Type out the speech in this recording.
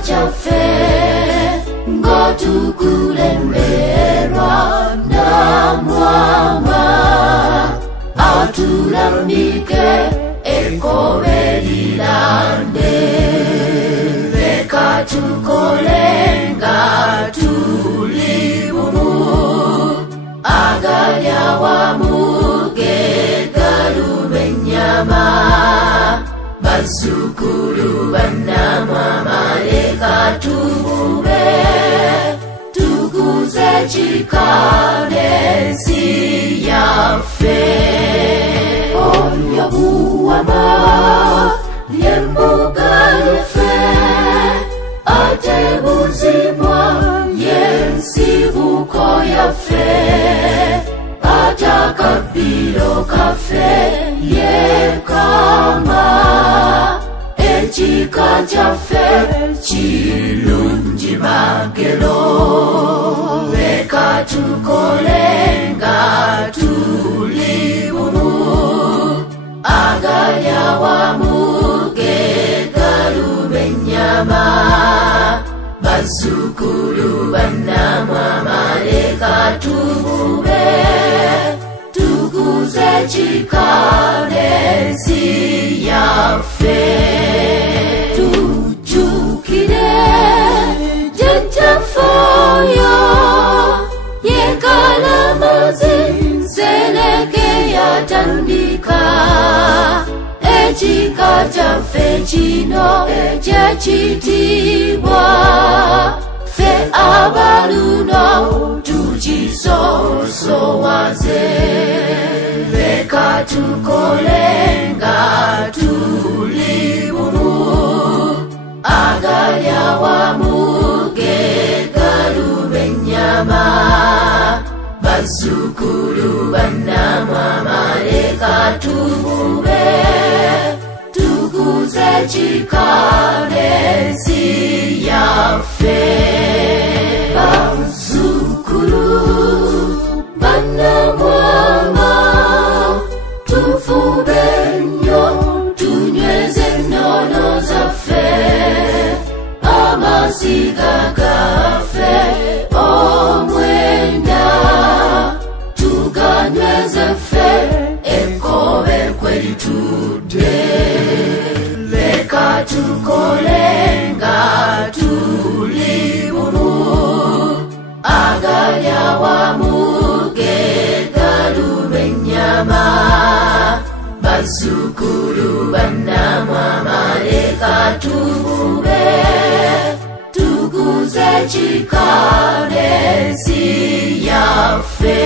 Cafe, go to Kulembera, Namwama, Atulamike, Eko Verilande, Veka tu Kolenga, Tulibumu, Agalyawa Muge, Galubenyama, Basukuru Banamama. Tubube tukuze chikane siyafe onyabuama yembuga yefe atebuzimwa yensibuko yafe atakabilo kafe yekama Chika chafe chilunji magelo Veka tukolenga tulibumu Agalyawa muge galubenyama Basukulu banamwa maleka tubube Tukuze chikane siyafe Foyo yekala mazin seleke yatandika echika chafe chino echechitibwa fe abaluno tuchisoso waze veka tukolenga tulibumu agalyawa Basukulu banamwa maleka tubube tukuze chikane siyafe Basukulu banamwa tufube nyo tunyweze nono zafe amasiga gafe Veka tukolenga tulibumu Agalyawa muge galubenyama Basukulu banamwa maleka tubube Tukuze chikane siyafe